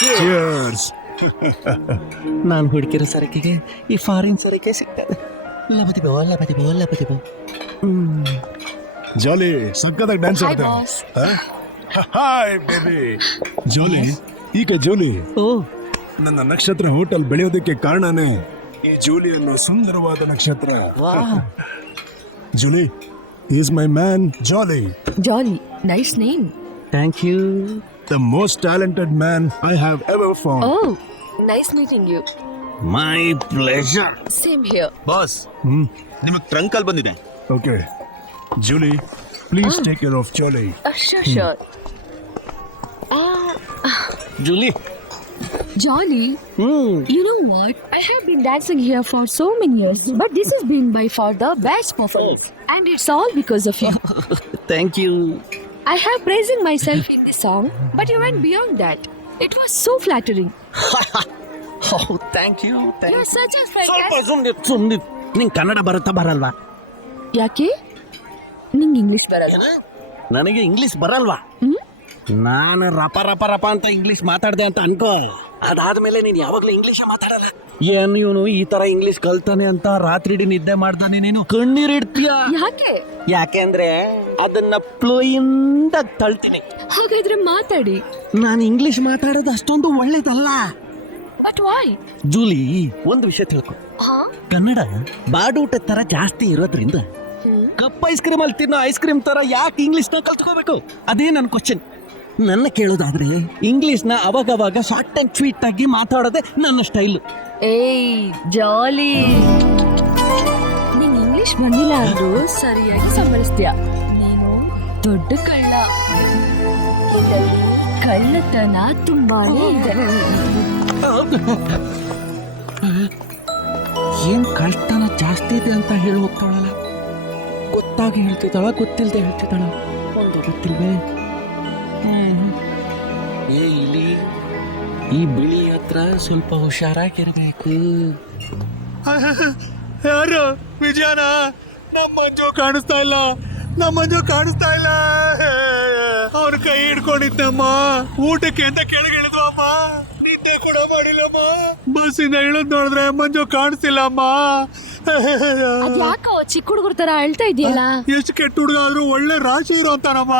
Cheers. ನಾನು ಹುಡುಕಿರೋ ಸರಕಿಗೆ ಈ foreign ಸರಕೆ ಸಿಗ್ತದೆ. ಲಬದಿಬೋ. ಜಾಲಿ ಸಕ್ಕತ್ತಾಗಿ ಡ್ಯಾನ್ಸ್ Hi, ಆಡ್ತಾರೆ. boss. Hi baby. ಜಾಲಿ ಈಗ ಜೋಲಿ ಓ ನನ್ನ ನಕ್ಷತ್ರ ಹೋಟೆಲ್ ಬೆಳೆಯೋದಕ್ಕೆ ಕಾರಣನೇ ಈ ಜೂಲಿ ಅನ್ನೋ ಸುಂದರವಾದ ನಕ್ಷತ್ರ. Julie is my man Jolly, Jolly. Nice name. Thank you. The most talented man I have ever found. Oh, nice meeting you. My pleasure. Same here. Boss ನಿಮಗೆ ಟ್ರಂಕ್ ಅಲ್ಲಿ ಬಂದಿದೆ. Okay Julie please take care of Jolly. Sure. Julie. Jolly. You know what? I have been dancing here for so many years, but this has been by far the best performance. And it's all because of you. Thank you. I have praising myself in this song, but you went beyond that. It was so flattering. Thank you. You're such a fantastic. ಸುಮ್ಮನೆ ನಿಂಗೆ ಕನ್ನಡ ಬರುತ್ತಾ ಬರಲ್ವಾ? ಯಾಕೆ ನಿಂಗೆ English ಬರಲ್ಲ? ನನಗೆ English ಬರಲ್ವಾ? ನಾನು ರಪ ಅಂತ ಇಂಗ್ಲಿಷ್ ಮಾತಾಡ್ದೆ ಅಂತ ಅನ್ಕೋ. ಅದಾದ್ಮೇಲೆ ನೀನು ಯಾವಾಗ್ಲೂ ಇಂಗ್ಲಿಷ್ ಮಾತಾಡಲ್ಲ. ಏನು ಇವನು ಈ ತರ ಇಂಗ್ಲಿಷ್ ಕಲ್ತಾನೆ ಅಂತ ರಾತ್ರಿ ಇಡೀ ನಿದ್ದೆ ಮಾಡ್ತಾನೆ ನೀನು ಕಣ್ಣೀರಿಡ್ತೀಯ. ಯಾಕೆ? ಯಾಕೆಂದ್ರೆ ಅದನ್ನ ಫ್ಲೋಯಿಂದ ತಳ್ತೀನಿ. ಹಾಗಾದ್ರೆ ಮಾತಾಡಿ. ನಾನು ಇಂಗ್ಲಿಷ್ ಮಾತಾಡೋದು ಅಷ್ಟೊಂದು ಒಳ್ಳೇದಲ್ಲ. But why? ಜೂಲಿ, ಒಂದು ವಿಷಯ ತಿಳ್ಕೊ. ಕನ್ನಡ ಬಾಡೂಟ ತರ ಜಾಸ್ತಿ ಇರೋದ್ರಿಂದ ಕಪ್ ಐಸ್ ಕ್ರೀಮ್ ಅಲ್ಲಿ ತಿನ್ನೋ ಐಸ್ ಕ್ರೀಮ್ ತರ ಯಾಕೆ ಇಂಗ್ಲಿಷ್ ನ ಕಲ್ತ್ಕೋಬೇಕು? ಅದೇ ನನ್ನ ಕ್ವಶನ್. ನನ್ನ ಕೇಳೋದಾದ್ರೆ ಇಂಗ್ಲಿಷ್ ನ ಅವಾಗವಾಗ ಶಾರ್ಟ್ ಅಂಡ್ ಸ್ವೀಟ್ ಆಗಿ ಮಾತಾಡೋದೇ ನನ್ನ ಸ್ಟೈಲ್. ಏಯ್ ಜಾಲಿ, ನಿಂಗೆ ಇಂಗ್ಲಿಷ್ ಬಂದಿಲ್ಲ ಅಂದ್ರು ಸರಿಯಾಗಿ ಸಂಭಳಿಸ್ತೀಯ. ನೀನು ದೊಡ್ಡ ಕಳ್ಳ. ಇದರಲ್ಲಿ ಕಳ್ಳತನ ತುಂಬಾನೇ ಇದೆ. ಏನ್ ಕಳ್ತನ ಜಾಸ್ತಿ ಇದೆ ಅಂತ ಹೇಳಿ ಹೋಗ್ತಾಳಲ್ಲ. ಗೊತ್ತಾಗಿ ಹೇಳ್ತಿದ್ದಾಳ, ಗೊತ್ತಿಲ್ದೆ ಹೇಳ್ತಿದ್ದಾಳ, ಒಂದು ಗೊತ್ತಿಲ್ವೇ? ಏ ಇಲ್ಲಿ ಈ ಬಿಳಿ ಹತ್ರ ಸ್ವಲ್ಪ ಹುಷಾರಾಗಿರ್ಬೇಕು. ಯಾರು? ವಿಜಯನ? ನಮ್ಮ ಮಂಜು ಕಾಣಿಸ್ತಾ ಇಲ್ಲ. ಅವ್ರ ಕೈ ಹಿಡ್ಕೊಂಡಿದ್ದಮ್ಮ. ಊಟಕ್ಕೆ ಅಂತ ಕೆಳಗೆ ಇಳಿದ್ವು ಅಮ್ಮ. ನಿದ್ದೆ ಕೂಡ ಮಾಡಿಲ್ಲಮ್ಮ. ಬಸ್ಸಿಂದ ಇಳಿದ್ ನೋಡಿದ್ರೆ ಮಂಜು ಕಾಣಿಸ್ತಿಲ್ಲಮ್ಮ. ಯಾಕೋ ಚಿಕ್ಕ ಹುಡುಗರ ತರ ಅಳ್ತಾ ಇದೆಯಲ್ಲ? ಎಷ್ಟು ಕೆಟ್ಟ ಹುಡುಗ ಆದ್ರೂ ಒಳ್ಳೆ ರಾಶಿ ಇರೋ ಅಂತಾನಮ್ಮ.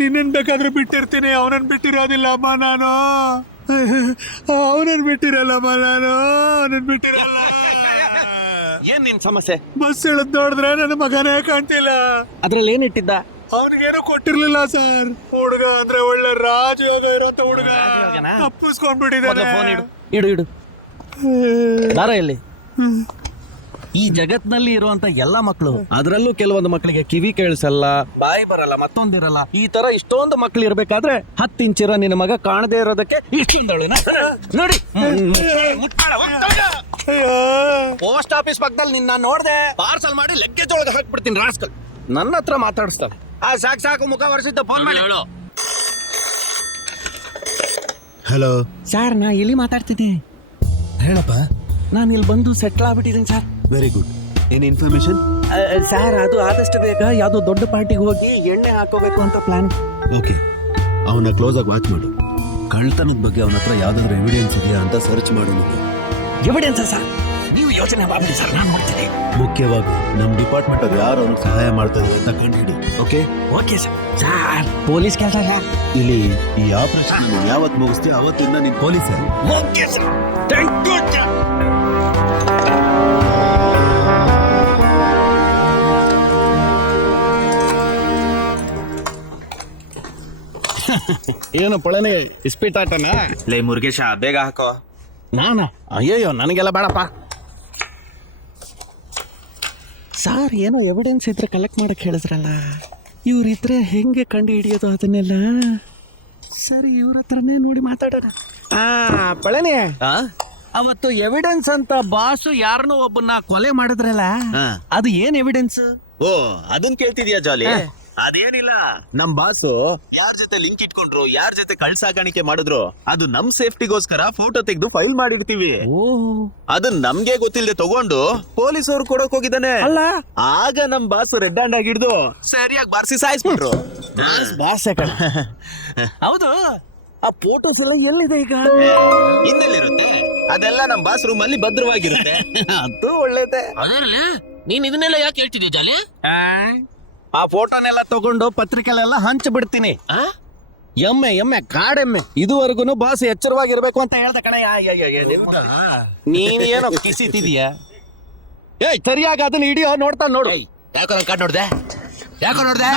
ನಿನ್ನನ್ ಬೇಕಾದ್ರೆ ಬಿಟ್ಟಿರ್ತೀನಿ, ಅವನನ್ನ ಬಿಟ್ಟಿರೋದಿಲ್ಲಮ್ಮ ನಾನು. ಅವನನ್ನ ಬಿಟ್ಟಿರಲ್ಲ. ಏನ್ ನಿನ್ ಸಮಸ್ಯೆ? ಬಸ್ ಇಳಿದ್ ನೋಡಿದ್ರೆ ನನ್ನ ಮಗನೇ ಕಾಣ್ತಿಲ್ಲ. ಅದ್ರಲ್ಲಿ ಏನಿಟ್ಟಿದ್ದ? ಅವನಿಗೇನು ಕೊಟ್ಟಿರ್ಲಿಲ್ಲ ಸರ್. ಹುಡುಗ ಅಂದ್ರೆ ಒಳ್ಳೆ ರಾಜಯೋಗ ಇರೋಂತ ಹುಡುಗ ರಾಜಯೋಗನಾ? ತಪ್ಪಿಸ್ಕೊಂಡ್ಬಿಟ್ಟಿದ್ದಾನೆ. ಇಡು ದಾರ ಎಲ್ಲಿ? ಈ ಜಗತ್ನಲ್ಲಿ ಇರುವಂತ ಎಲ್ಲಾ ಮಕ್ಕಳು, ಅದರಲ್ಲೂ ಕೆಲವೊಂದು ಮಕ್ಕಳಿಗೆ ಕಿವಿ ಕೇಳಿಸಲ್ಲ, ಬಾಯಿ ಬರಲ್ಲ, ಮತ್ತೊಂದಿರಲ್ಲ. ಈ ತರ ಇಷ್ಟೊಂದು ಮಕ್ಕಳು ಇರ್ಬೇಕಾದ್ರೆ 10 ಇಂಚಿರ ನಿನ್ನ ಮಗ ಕಾಣದೇ ಇರೋದಕ್ಕೆ ಇಷ್ಟೊಂದಳು ನೋಡಿ. ಪೋಸ್ಟ್ ಆಫೀಸ್ ಪಕ್ಕದಲ್ಲಿ ನಿನ್ನ ನೋಡ್ದೆ ಪಾರ್ಸಲ್ ಮಾಡಿ ಲಗ್ಗೇಜ್ ಒಳಗೆ ಹಾಕ್ಬಿಡ್ತೀನಿ ರಾಸ್ಕಲ್. ನನ್ನ ಹತ್ರ ಮಾತಾಡಿಸ್ತಾರೆ. ಸಾಕು ಮುಖ ವರ್ಷದ ಫೋನ್ ಮಾಡಿ ಹೇಳು. ಹಲೋ ಸರ್, ನಾ ಇಲ್ಲಿ ಮಾತಾಡ್ತಿದ್ದೆ. ಹೇಳಪ್ಪ. ನಾನು ಇಲ್ಲಿ ಬಂದು ಸೆಟ್ಲ್ ಆಗ್ಬಿಟ್ಟಿದ್ದೀನಿ ಸರ್. Very good. ಏನ್ ಇನ್ಫಾರ್ಮೇಶನ್? ಸರ್, ಅದು ಆದಷ್ಟು ಬೇಗ ಯಾವ್ದೋ ದೊಡ್ಡ ಪಾರ್ಟಿಗೆ ಹೋಗಿ ಎಣ್ಣೆ ಹಾಕೋಬೇಕು ಅಂತ ಪ್ಲಾನ್. ಓಕೆ, ಅವನ ಕ್ಲೋಸ್ ಆಗಿ ವಾಚ್ ಮಾಡು. ಕಳ್ತನದ ಬಗ್ಗೆ ಅವನ ಹತ್ರ ಯಾವ್ದಾದ್ರು ಎವಿಡೆನ್ಸ್ ಇದೆಯಾ ಅಂತ ಸರ್ಚ್ ಮಾಡು. Evidence sir? ನೀವು ಯೋಚನೆ ಮಾಡಿ ಸರ್, ನಾನು ಮಾಡ್ತೀನಿ. ಮುಖ್ಯವಾಗಿ ನಮ್ಮ ಡಿಪಾರ್ಟ್ಮೆಂಟ್ ಅವ್ರು ಯಾರು ಅವ್ನಿಗೆ ಸಹಾಯ ಮಾಡ್ತಾ ಇದ್ದಾರೆ ಅಂತ ಕಂಡುಹಿಡಿ. Okay sir. ಸರ್, ಪೊಲೀಸ್ ಕೆಲಸ ಸರ್. ಇಲ್ಲಿ ಈ ಆಪರೇಷನ್ ಯಾವತ್ತು ಮುಗಿಸ್ತೀಯ ಅವತ್ತಿಂದ ನೀನ್ police. Okay sir, thank you sir. ಏನು ಪಳನೆ ಇಸ್ಪೀಟ್ ಆಟನ? ಲೇ ಮುರುಗೇಶ, ಬೇಗ ಹಾಕೋ. ನಾನಾ? ಅಯ್ಯಯ್ಯೋ, ನನಗೆಲ್ಲ ಬೇಡಪ್ಪ. ಸರ್, ಏನೋ ಎವಿಡೆನ್ಸ್ ಇದ್ರೆ ಕಲೆಕ್ಟ್ ಮಾಡಕ್ಕೆ ಹೇಳಿದ್ರಲ್ಲ, ಇವ್ರಿದ್ರೆ ಹೆಂಗೆ ಕಂಡು ಹಿಡಿಯೋದು ಅದನ್ನೆಲ್ಲ? ಸರಿ, ಇವ್ರ ಹತ್ರನೇ ನೋಡಿ ಮಾತಾಡೋಣ. ಪಳನೆ, ಅವತ್ತು ಎವಿಡೆನ್ಸ್ ಅಂತ ಬಾಸು ಯಾರನ್ನೋ ಒಬ್ಬನ್ನ ಕೊಲೆ ಮಾಡಿದ್ರಲ್ಲ, ಅದು ಏನ್ ಎವಿಡೆನ್ಸ್? ಓ, ಅದನ್ ಕೇಳ್ತಿದ್ಯಾ ಜಾಲಿ? ಅದೇನಿಲ್ಲ, ನಮ್ ಬಾಸು ಯಾರ ಜೊತೆ ಲಿಂಕ್ ಇಟ್ಕೊಂಡ್ರು, ಯಾರ ಜೊತೆ ಕಳ್ಸಾಗಾಣಿಕೆ ಮಾಡಿದ್ರು, ಅದು ನಮ್ ಸೇಫ್ಟಿಗೋಸ್ಕರ ಫೋಟೋ ತೆಗೆದು ಫೈಲ್ ಮಾಡಿರ್ತೀವಿ. ಅದನ್ನ ನಮ್ಗೆ ಗೊತ್ತಿಲ್ಲದೆ ತಗೊಂಡು ಪೊಲೀಸ್ ಅವ್ರು ಕೊಡಕ್ ಹೋಗಿದ್ದಾನೆ. ಅಲ್ಲ, ಆಗ ನಮ್ ಬಾಸ್ ರೆಡ್ ಹ್ಯಾಂಡ್ ಆಗಿಡ್ದು ಸರಿಯಾಗಿ ಬಾರ್ಸಿ ಸಾಯಿಸ್ಬಿಟ್ರು. ಬಾಸ್ ಹೌದು. ಆ ಫೋಟೋಸ್ ಎಲ್ಲ ಎಲ್ಲಿದೆ ಈಗ? ಇನ್ನೆಲ್ಲಿರುತ್ತೆ? ಅದೆಲ್ಲ ನಮ್ ಬಾಸ್ ರೂಮ್ ಅಲ್ಲಿ ಭದ್ರವಾಗಿರುತ್ತೆ. ಅದು ಒಳ್ಳೇದೆ. ಅದರಲ್ಲಿ ನೀನ್ ಇದನ್ನೆಲ್ಲ ಯಾಕೆ ಹೇಳ್ತಿದ್ಯಾ ಜಾಲಿ? ಆ ಫೋಟೋನೆಲ್ಲ ತಗೊಂಡು ಪತ್ರಿಕೆಲೆಲ್ಲ ಹಂಚ್ಬಿಡ್ತೀನಿ. ಎಮ್ಮೆ ಕಾಡೆಮ್ಮೆ ಇದುವರೆಗೂ ಬಾಸ್ ಎಚ್ಚರವಾಗಿರ್ಬೇಕು ಅಂತ ಹೇಳ್ದ ಕಣ. ನೀನ್ ಏನೋ ಕಿಸಿತಿದೀಯ? ಏಯ್ ಸರಿಯಾಗಿ ಅದನ್ನ ಹಿಡಿಯೋ, ನೋಡ್ತಾ ನೋಡು. ಯಾಕೋ ನನ್ ಕಾರ್ಡ್ ನೋಡ್ದೆ? ಯಾಕೋ ನೋಡ್ದೆ?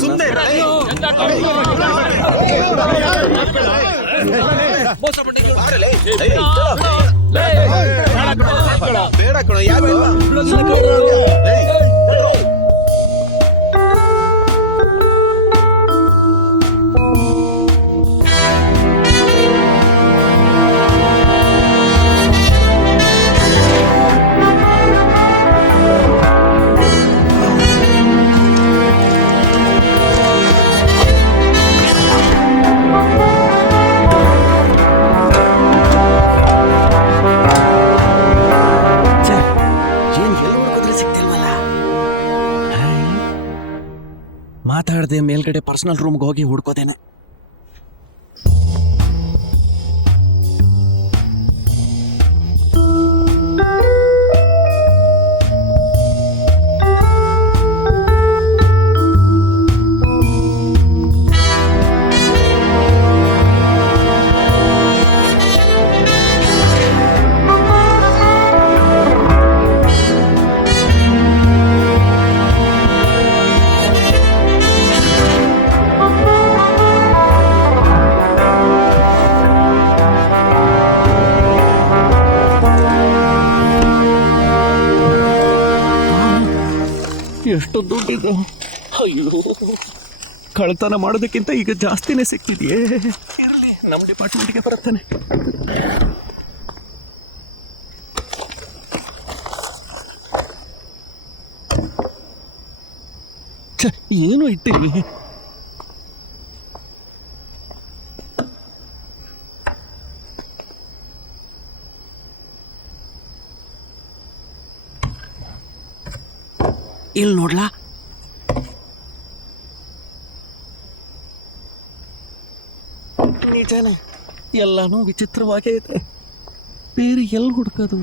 ಸುಮ್ನೆ ಬೇಡ ಕಣೋ, ಯಾಕೆ? ಮಾತಾಡದೆ ಮೇಲ್ಗಡೆ ಪರ್ಸನಲ್ ರೂಮ್ಗೆ ಹೋಗಿ ಹುಡ್ಕೋದೇನೆ. ಎಷ್ಟು ದುಡ್ಡಿದು! ಅಯ್ಯೋ, ಕಳ್ತನ ಮಾಡೋದಕ್ಕಿಂತ ಈಗ ಜಾಸ್ತಿನೇ ಸಿಕ್ತಿದೆಯೇ. ಇರಲಿ, ನಮ್ಮ ಡಿಪಾರ್ಟ್ಮೆಂಟ್ಗೆ ಬರುತ್ತಾನೆ. ಏನು ಇಟ್ಟಿರಿ? ಇಲ್ಲಿ ನೋಡ್ಲಾ? ನಿಜಾನೆ, ಎಲ್ಲಾನು ವಿಚಿತ್ರವಾಗೇ ಇದೆ. ಬೇರೆ ಎಲ್ಲಿ ಹುಡ್ಕೋದು?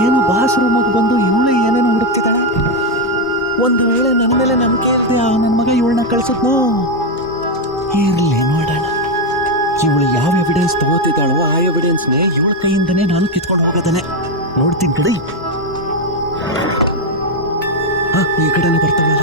ಏನು ಬಾಸ್ ರೂಮಿಗೆ ಬಂದು ಇವಳು ಏನೇನು ಹುಡುಕ್ತಿದ್ದಾಳೆ? ಒಂದು ವೇಳೆ ನನ್ನ ಮೇಲೆ ನಂಬಿಕೆ ಇರುತ್ತೆ, ನನ್ನ ಮಗ ಇವಳನ್ನ ಕಳ್ಸದ್ನೋ? ಇರಲಿ, ನೋಡೋಣ. ಇವಳು ಯಾವ ಎವಿಡೆನ್ಸ್ ತಗೋತಿದ್ದಾಳೋ ಆ ಎವಿಡೆನ್ಸ್ನೇ ಇವಳ ಕೈಯಿಂದನೇ ನಾನು ಕಿತ್ಕೊಂಡು ಹೋಗೋದನ್ನೇ ನೋಡ್ತೀನಿ ಕಡೆ. ಈ ಕಡೆನೇ ಬರ್ತಾಳಲ್ಲ.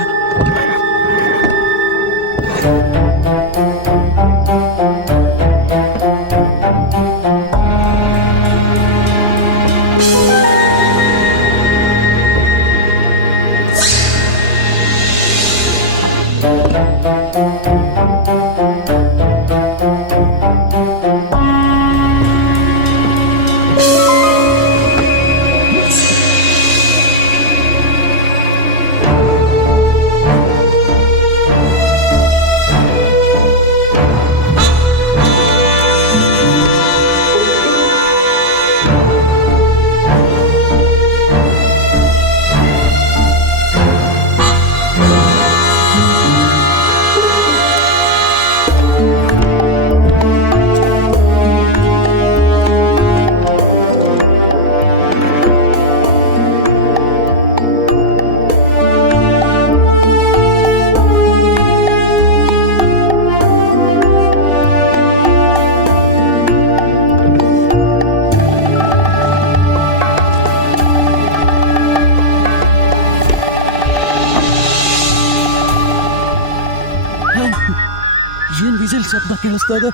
ಏನ್ ವಿಜಿಲ್ ಶಬ್ದ ಕೇಳಿಸ್ತಾ ಇದೆ?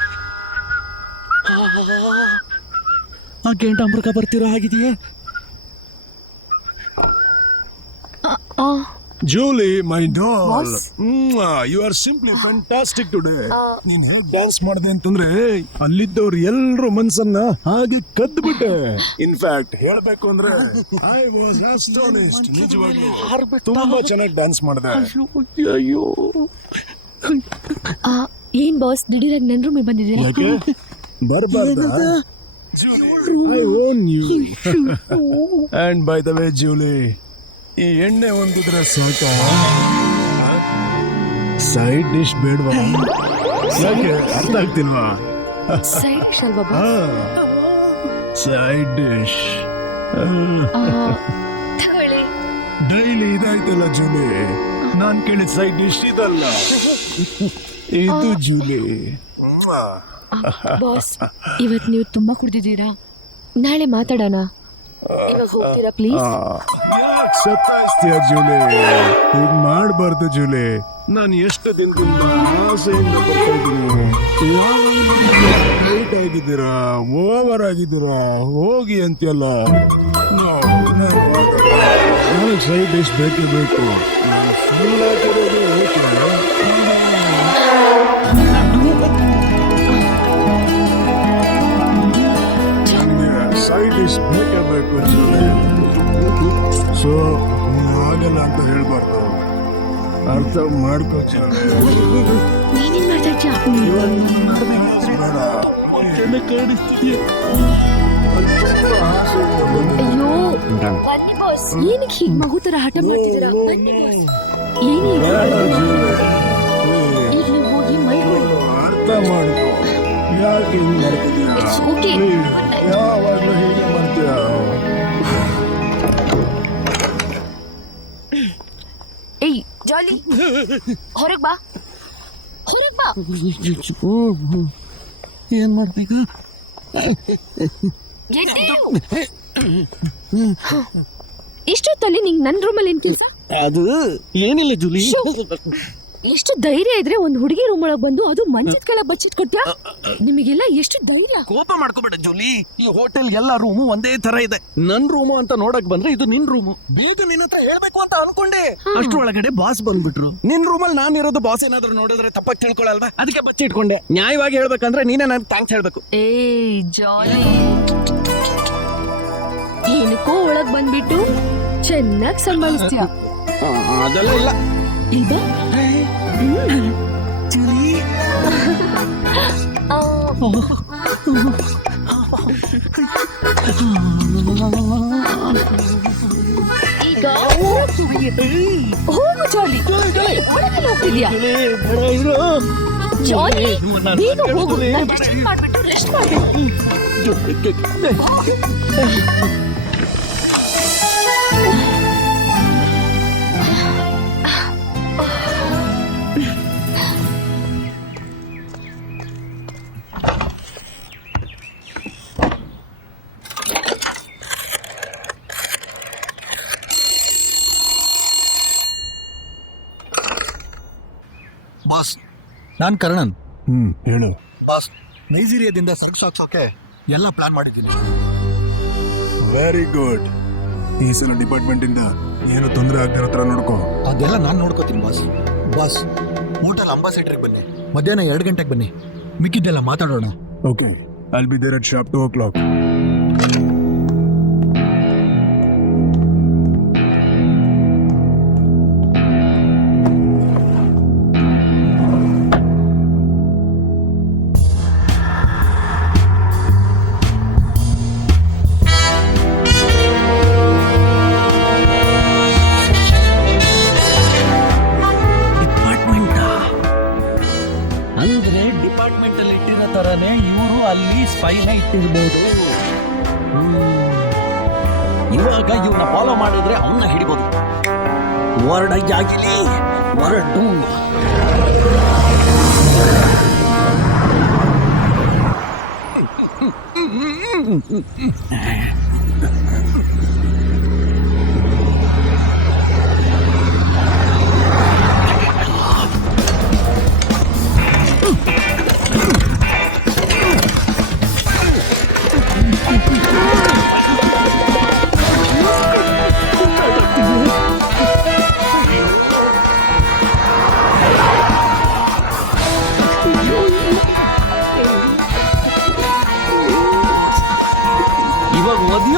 ಆ ಗೇಂಡಾಮೃಗ ಬರ್ತಿರೋ ಹಾಗಿದೆಯೇ? Julie my doll Boss? You are simply fantastic today ನೀನ್ ಹೇಗ್ ಡ್ಯಾನ್ಸ್ ಮಾಡಿದೆ ಅಂತಂದ್ರೆ ಅಲ್ಲಿದ್ದವ್ರು ಎಲ್ರ ಮನ್ಸನ್ನ ಹಾಗೆ ಕದ್ಬಿಟ್ಟೆ ಇನ್ಫ್ಯಾಕ್ಟ್ ಹೇಳ್ಬೇಕು ಅಂದ್ರೆ ಐ ವಾಸ್ ಅಸ್ಟಾನಿಶ್ಡ್ ನಿಜವಾಗ್ಲೂ ತುಂಬಾ ಚೆನ್ನಾಗಿ ಡ್ಯಾನ್ಸ್ ಮಾಡಿದೆ ಅಯ್ಯೋ ಏನ್ ಬಾಸ್ ದಿಢೀರಾಗಿ ನನ್ನ ರೂಮಿಗೆ ಬಂದಿದ್ದೀರಾ ಯಾಕೆ ಬರಬಾರ್ದ I own you and by the way Julie ಈ ಎಣ್ಣೆ ಒಂದಿದ್ರೆ ಸಾಕ ಸೈಡ್ ಡಿಶ್ ಬೇಡವಾ ಯಾಕೆ ಅರ್ಥ ಆಗ್ತಿಲ್ವಾ ಸೈಡ್ ಡಿಶ್ ಅಲ್ವಾ ಬಾಸ್ ಸೈಡ್ ಡಿಶ್ ತಗೊಳ್ಳಿ ಡೈಲಿ ಇದಾಯ್ತಲ್ಲ ಜೂಲಿ ನಾನ್ ಕೇಳಿದ ಸೈಡ್ ಡಿಶ್ ಇದಲ್ಲ ಇದು ಜೂಲಿ ಬಾಸ್ ಇವತ್ತು ನೀವು ತುಂಬಾ ಕುಡ್ದಿದ್ದೀರಾ ನಾಳೆ ಮಾತಾಡೋಣ ಇವಾಗ ಹೋಗ್ತೀರಾ ಪ್ಲೀಸ್ ಸತ್ತಾಯಿಸ್ತೀಯ ಜೂಲಿ ಹೀಗ್ ಮಾಡ್ಬಾರ್ದು ಜೂಲಿ ನಾನು ಎಷ್ಟು ದಿನದಿಂದ ಆಸೆಯಿಂದ ಬರ್ತಾ ಇದ್ದೀನಿ ಲೈಟ್ ಆಗಿದ್ದೀರಾ ಓವರ್ ಆಗಿದ್ದೀರಾ ಹೋಗಿ ಅಂತೆಲ್ಲ ನನಗೆ ಸೈಡ್ ಡಿಶ್ ಬೇಕೇ ಬೇಕು ನಾನು ಫುಲ್ ಆಗಿರೋದು ಏಕೆ ಸೈಡ್ ಡಿಶ್ ಬೇಕೇ ಬೇಕು ಸೊ ಆಗಲ್ಲ ಅಂತ ಹೇಳ್ಬಾರ್ದು ಅರ್ಥ ಮಾಡ್ಕೋ ನೀನೇನ್ ಮಾಡ್ತಾ ಇದ್ಯಾ ಅಯ್ಯೋ ಬನ್ನಿ ಬಾಸ್ ಏನಕ್ಕೆ ಹೀಗೆ ಮಗು ತರ ಹಠ ಮಾಡ್ತಿದ್ದೀರಾ ಬನ್ನಿ ಬಾಸ್ ಏನಿಲ್ಲ ಈಗ ನೀವು ಹೋಗಿ ಮಲ್ಕೊಳ್ಳಿ ಅರ್ಥ ಮಾಡ್ಕೋ ಯಾಕೆ ಹಿಂಗ್ ಮಾಡ್ತಿದ್ಯಾ It's okay. ಯಾವಾಗಲೂ ಹೀಗೆ ಮಾಡ್ತೀಯ ಏಯ್ ಜಾಲಿ ಹೊರಗ್ ಬಾ ಹೊರಗ್ ಬಾ ಏನ್ ಮಾಡ್ಬೇಕು ಇಷ್ಟೊತ್ತಲ್ಲಿ ನಿಂಗೆ ನನ್ನ ರೂಮಲ್ಲಿ ಏನ್ ಕೆಲಸ ಅದು ಏನಿಲ್ಲ ಜೂಲಿ ಎಷ್ಟು ಧೈರ್ಯ ಇದ್ರೆ ಒಂದು ಹುಡುಗಿ ರೂಮ್ ಒಳಗೆ ಬಂದು ಅದು ಮಂಚದ ಕೆಳಗೆ ಬಚ್ಚಿಟ್ಕೊತ್ಯಾ ನಿಮಗೆಲ್ಲ ಎಷ್ಟು ಧೈರ್ಯ ಕೋಪ ಮಾಡ್ಕೋಬೇಡ ಜೂಲಿ ಈ ಹೋಟೆಲ್ ಎಲ್ಲ ರೂಮು ಒಂದೇ ತರ ಇದೆ ನನ್ ರೂಮು ಅಂತ ನೋಡಕ್ ಬಂದ್ರೆ ಇದು ನಿನ್ ರೂಮು ಬೇಗ ನಿನ್ನ ಹತ್ರ ಹೇಳ್ಬೇಕು ಅಂತ ಅನ್ಕೊಂಡೆ ಅಷ್ಟ್ರೊಳಗಡೆ ಬಾಸ್ ಬಂದ್ಬಿಟ್ರು ನಿನ್ ರೂಮಲ್ಲಿ ನಾನು ಇರೋದು ಬಾಸ್ ಏನಾದ್ರು ನೋಡಿದ್ರೆ ತಪ್ಪಾಗಿ ತಿಳ್ಕೊಳಲ್ವಾ ಅದಕ್ಕೆ ಬಚ್ಚಿಟ್ಕೊಂಡೆ ನ್ಯಾಯವಾಗಿ ಹೇಳ್ಬೇಕಂದ್ರೆ ನೀನೇ ನನ್ಗೆ ಥ್ಯಾಂಕ್ಸ್ ಹೇಳ್ಬೇಕು ಏಯ್ ಜಾಲಿ ಏನಕ್ಕೋ ಒಳಗ್ ಬಂದ್ಬಿಟ್ಟು ಚೆನ್ನಾಗಿ ಸಂಭಾಳಿಸ್ತೀಯ ಅದೆಲ್ಲ ಇಲ್ಲ ಈಗ ಈಗ ಹೋಗು ಜಾಲಿ ಒಳಗೆಲ್ಲ ಹೋಗ್ತಿದ್ಯಾ ಜಾಲಿ ಬೇಗ ಹೋಗು ನಾನು ಡಿಸ್ಟರ್ಬ್ ಮಾಡ್ಬಿಟ್ಟು ರೆಸ್ಟ್ ಮಾಡ್ಬೇಕು ಬಾಸ್ ನಾನ್ ಕರ್ಣನ್ ಹೇಳು ಬಾಸ್ ನೈಜೀರಿಯಾದಿಂದ ಸರಕು ಸಾಗ್ಸೋಕೆ ಎಲ್ಲ ಪ್ಲಾನ್ ಮಾಡಿದ್ದೀನಿ ವೆರಿ ಗುಡ್ ಈ ಸಲ ಡಿಪಾರ್ಟ್ಮೆಂಟ್ ಇಂದ ಏನು ತೊಂದರೆ ಆಗ್ತಿರೋ ಹತ್ರ ನೋಡ್ಕೋ ಅದೆಲ್ಲ ನಾನು ನೋಡ್ಕೋತೀನಿ ಬಾಸ್ ಬಾಸ್ ಹೋಟೆಲ್ ಅಂಬಾಸಿಡರ್ಗೆ ಬನ್ನಿ ಮಧ್ಯಾಹ್ನ 2 ಗಂಟೆಗೆ ಬನ್ನಿ ಮಿಕ್ಕಿದ್ದೆಲ್ಲ ಮಾತಾಡೋಣ okay I'll be there at sharp 2 o'clock ಅಂದ್ರೆ ಡಿಪಾರ್ಟ್ಮೆಂಟ್ ಅಲ್ಲಿ ಇಟ್ಟಿರೋ ತರನೇ ಇವರು ಅಲ್ಲಿ ಸ್ಪೈನ ಇಟ್ಟಿರ್ಬೋದು ಇವಾಗ ಇವ್ನ ಫಾಲೋ ಮಾಡಿದ್ರೆ ಅವನ್ನ ಹಿಡಿಬೋದು ಹೊರಡಾಗಿಲಿ ಹೊರಡು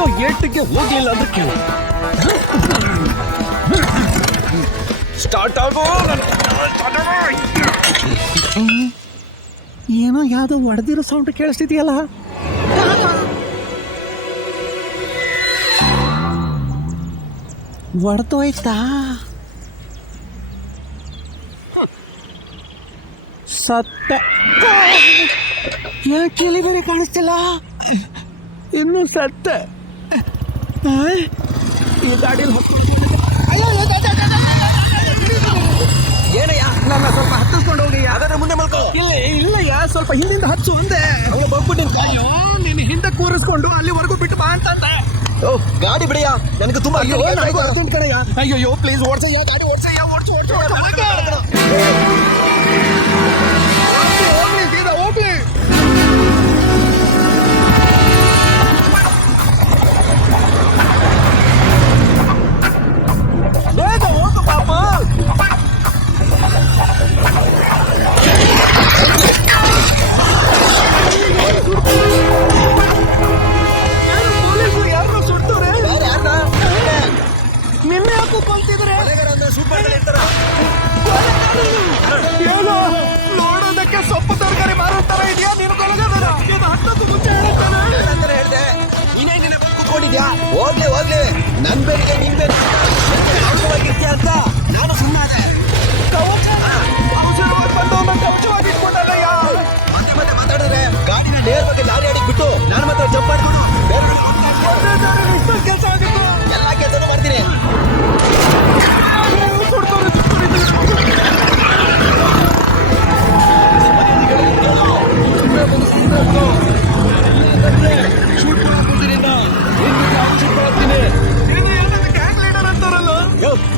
ಅಯ್ಯೋ ಏಟಿಗೆ ಹೋಗ್ಲಿಲ್ಲ ಅಂದ್ರೆ ಕೇಳು ಸ್ಟಾರ್ಟ್ ಆಗೋ ಏನೋ ಯಾವ್ದೋ ಒಡೆದಿರೋ ಸೌಂಡ್ ಕೇಳಿಸ್ತಿದೆಯಲ್ಲ ಒಡೆದೋಯ್ತಾ ಸತ್ತೆ ಯಾಕೆ ಕಿಲಿ ಬೇರೆ ಕಾಣಿಸ್ತಿಲ್ಲ ಇನ್ನು ಸತ್ತೆ ಈ ಗಾಡಿಯಲ್ಲಿ ಏನಯ್ಯ ನನ್ನ ಸ್ವಲ್ಪ ಹತ್ತಿಸ್ಕೊಂಡು ಹೋಗಿ ಅದರ ಮುಂದೆ ಮಲ್ಕೋ ಇಲ್ಲಯ್ಯ ಸ್ವಲ್ಪ ಹಿಂದಿಂದ ಹಚ್ಚು ಅಂದೆ ಅವಳು ಹೋಗ್ಬಿಟ್ಟಿನ ಅಯ್ಯೋ ನೀನು ಹಿಂದೆ ಕೂರಿಸ್ಕೊಂಡು ಅಲ್ಲಿವರೆಗೂ ಬಿಟ್ಟು ಬಾ ಅಂತಂದೆ ಓ ಗಾಡಿ ಬಿಡಯ್ಯ ನನಗೆ ತುಂಬಾ ಅಯ್ಯೋ ನನಗೂ ಅರ್ಜೆಂಟ್ ಕಣಯ್ಯ ಅಯ್ಯೋ ಪ್ಲೀಸ್ ಓಡ್ಸಯ್ಯ ಗಾಡಿ ಓಡ್ಸಯ್ಯ ಓಡ್ಸು ಹೋಗ್ಲಿ ಸೀದಾ ಹೋಗ್ಲಿ ಬೇಗ ಹೋಗು ಪಾಪ ಪೊಲೀಸರು ಯಾರನ್ನ ಸುಡ್ತಾರೆ ನಿನ್ನೆ ಯಾಕೋ ಕೊಲ್ತಿದ್ರೆ ಏನೋ ನೋಡೋದಕ್ಕೆ ಸೊಪ್ಪು ತರಕಾರಿ ಮಾರೋ ತರ ಇದೆಯಾ ನೀನು ಕೊಳಗದರ ಇದು ಹತ್ತತ್ತು ಮುಂಚೆ ಹೇಳುತ್ತಾನೆ ಹೇಳ್ದೆ ನೀನೇ ನಿನ್ನೆ ಬಂದು ಕೂತ್ಕೊಂಡಿದ್ಯಾ ಹೋಗ್ಲಿ ನನ್ ಬೇರೆ ನಿನ್ ಬೇರೆ ಅವಸರವಾಗಿರ್ತೀಯ ಅಂತ ನಾನು ಸುಮ್ಮನೆ ಅವಸರವಾಗಿ ಬಂದವನ್ನ ಕವಚವಾಗಿ ಇಟ್ಕೊಂಡಲ್ಲಯ್ಯ ಮತ್ತೆ ಮಾತಾಡಿದ್ರೆ ಗಾಡಿನ ನೇರ ಬಗ್ಗೆ ಲಾರಿ ಆಡಿಗೆ ಬಿಟ್ಟು ನಾನು ಮಾತ್ರ ಜಂಪ್ ಮಾಡ್ಕೊಂಡು ಕೆಲಸ ಆಗಿತ್ತು ಎಲ್ಲ ಕೆಲಸನೂ ಮಾಡ್ತೀನಿ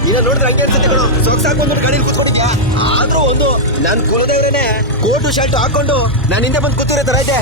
ಈಗ ನೋಡಿದ್ರೆ ಹಂಗೆ ಅನ್ಸುತ್ತೆ ಕಣೋ ಸೊಗ್ಸಾಕೊಂಡು ಗಾಡಿಯಲ್ಲಿ ಕೂತ್ಕೊಂಡಿದ್ಯಾ ಆದ್ರೂ ಒಂದು ನಾನು ಕುಲದೇವ್ರೇನೆ ಕೋಟು ಶರ್ಟ್ ಹಾಕೊಂಡು ನಾನು ಹಿಂದೆ ಬಂದು ಕೂತಿರೋ ತರ ಇದೆ